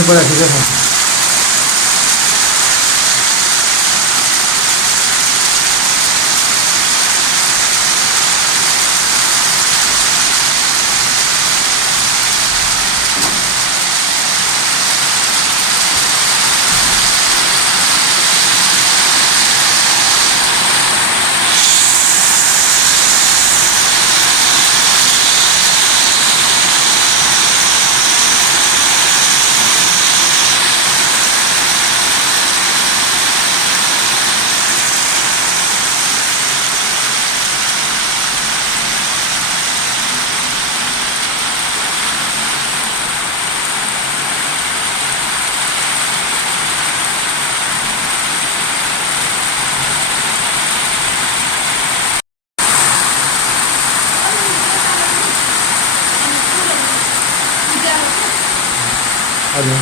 पानी परेको छ क्या हजुर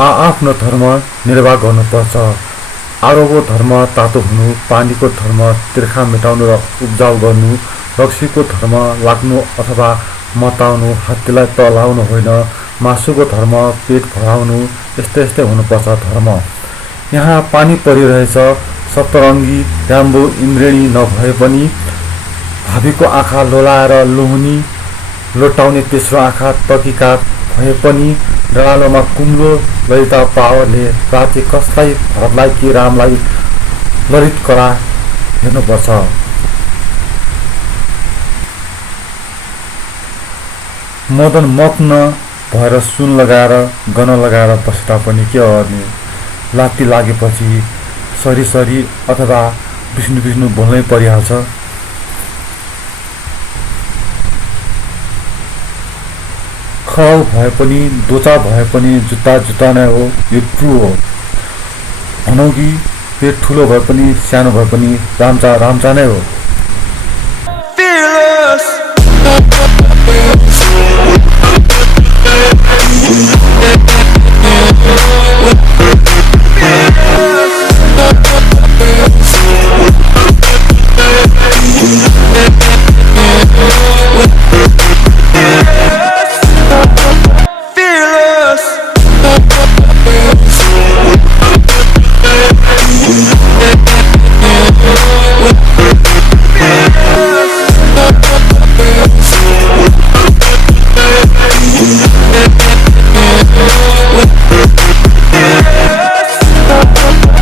आफ्नो धर्म निर्वाह गर्नुपर्छ। आरोको धर्म तातो हुनु, पानीको धर्म तिर्खा मेटाउनु र उब्जाउ गर्नु, रक्सीको धर्म लाग्नु अथवा मताउनु, हात्तीलाई तलाउनु होइन, मासुको धर्म, पेट भराउनु, यस्तै यस्तै हुनुपर्छ धर्म। यहाँ पानी परिरहेछ, सप्तरङ्गी राम्बो इन्द्रेणी नभए पनि भावीको आँखा लोलाएर लोहुनी लोटाउने तेस्रो आँखा तकिका भए पनि डरालोमा कुम्लो ललिता पावरले राज्य कसलाई, भरतलाई कि रामलाई ललित कला हेर्नुपर्छ। मदन मग्न भएर सुन लगाएर गन लगाएर बस्दा पनि के गर्ने, लात्ती लागेपछि सरी सरी अथवा विष्णु विष्णु बोल्नै परिहाल्छ। खराउ भए पनि दोचा भए पनि जुत्ता जुत्ता नै हो, यो ट्रु हो। भनौँ कि पेट ठुलो भए पनि सानो भए पनि राम्चा राम्चा नै हो।